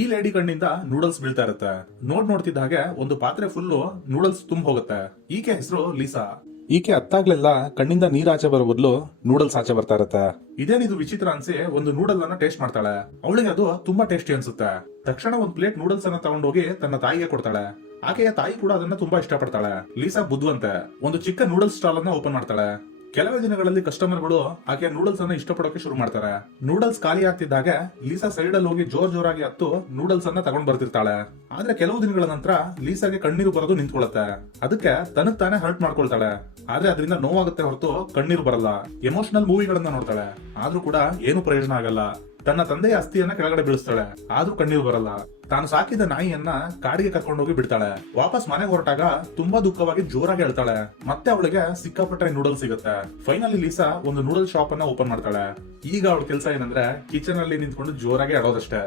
ಈ ಲೇಡಿ ಕಣ್ಣಿಂದ ನೂಡಲ್ಸ್ ಬೀಳ್ತಾ ಇರುತ್ತೆ. ನೋಡ್ತಿದ್ದ ಹಾಗೆ ಒಂದು ಪಾತ್ರೆ ಫುಲ್ಲು ನೂಡಲ್ಸ್ ತುಂಬ ಹೋಗುತ್ತೆ. ಈಕೆ ಹೆಸರು ಲೀಸಾ. ಈಕೆ ಅತ್ತಾಗ್ಲೆಲ್ಲ ಕಣ್ಣಿಂದ ನೀರ್ ಆಚೆ ಬರೋ ಬದಲು ನೂಡಲ್ಸ್ ಆಚೆ ಬರ್ತಾ ಇರತ್ತೆ. ಇದೇನಿದು ವಿಚಿತ್ರ ಅನ್ಸಿ ಒಂದು ನೂಡಲ್ ಅನ್ನ ಟೇಸ್ಟ್ ಮಾಡ್ತಾಳೆ. ಅವಳಿಗೆ ಅದು ತುಂಬಾ ಟೇಸ್ಟಿ ಅನ್ಸುತ್ತೆ. ತಕ್ಷಣ ಒಂದ್ ಪ್ಲೇಟ್ ನೂಡಲ್ಸ್ ಅನ್ನ ತಗೊಂಡೋಗಿ ತನ್ನ ತಾಯಿಗೆ ಕೊಡ್ತಾಳೆ. ಆಕೆಯ ತಾಯಿ ಕೂಡ ಅದನ್ನ ತುಂಬಾ ಇಷ್ಟಪಡ್ತಾಳೆ. ಲೀಸಾ ಬುದ್ಧಿವಂತೆ ಒಂದು ಚಿಕ್ಕ ನೂಡಲ್ಸ್ ಸ್ಟಾಲ್ ಅನ್ನ ಓಪನ್ ಮಾಡ್ತಾಳೆ. ಕೆಲವೇ ದಿನಗಳಲ್ಲಿ ಕಸ್ಟಮರ್ಗಳು ಆಕೆಯ ನೂಡಲ್ಸ್ ಅನ್ನ ಇಷ್ಟಪಡೋಕೆ ಶುರು ಮಾಡ್ತಾರೆ. ನೂಡಲ್ಸ್ ಖಾಲಿ ಆಗ್ತಿದ್ದಾಗ ಲೀಸಾ ಸೈಡ್ ಅಲ್ಲಿ ಹೋಗಿ ಜೋರಾಗಿ ಹತ್ತು ನೂಡಲ್ಸ್ ಅನ್ನ ತಗೊಂಡ್ ಬರ್ತಿರ್ತಾಳೆ. ಆದ್ರೆ ಕೆಲವು ದಿನಗಳ ನಂತರ ಲೀಸಾಗೆ ಕಣ್ಣೀರು ಬರೋದು ನಿಂತ್ಕೊಳ್ಳುತ್ತೆ. ಅದಕ್ಕೆ ತನಗ್ ತಾನೇ ಹರ್ಟ್ ಮಾಡ್ಕೊಳ್ತಾಳೆ. ಆದ್ರೆ ಅದರಿಂದ ನೋವಾಗುತ್ತೆ ಹೊರತು ಕಣ್ಣೀರು ಬರಲ್ಲ. ಎಮೋಷನಲ್ ಮೂವಿಗಳನ್ನ ನೋಡ್ತಾಳೆ, ಆದ್ರೂ ಕೂಡ ಏನು ಪ್ರಯೋಜನ ಆಗಲ್ಲ. ತನ್ನ ತಂದೆಯ ಅಸ್ಥಿಯನ್ನ ಕೆಳಗಡೆ ಬೀಳಿಸ್ತಾಳೆ, ಆದ್ರೂ ಕಣ್ಣೀರು ಬರಲ್ಲ. ತಾನು ಸಾಕಿದ ನಾಯಿಯನ್ನ ಕಾಡಿಗೆ ಕರ್ಕೊಂಡೋಗಿ ಬಿಡ್ತಾಳೆ. ವಾಪಸ್ ಮನೆಗೆ ಹೊರಟಾಗ ತುಂಬಾ ದುಃಖವಾಗಿ ಜೋರಾಗಿ ಹೇಳ್ತಾಳೆ. ಮತ್ತೆ ಅವಳಿಗೆ ಸಿಕ್ಕಾಪಟ್ಟೆ ನೂಡಲ್ಸ್ ಸಿಗುತ್ತೆ. ಫೈನಲಿ ಲೀಸಾ ಒಂದು ನೂಡಲ್ ಶಾಪ್ ಅನ್ನ ಓಪನ್ ಮಾಡ್ತಾಳೆ. ಈಗ ಅವಳ ಕೆಲಸ ಏನಂದ್ರೆ ಕಿಚನ್ ಅಲ್ಲಿ ನಿಂತ್ಕೊಂಡು ಜೋರಾಗಿ ಅಳೋದಷ್ಟೇ.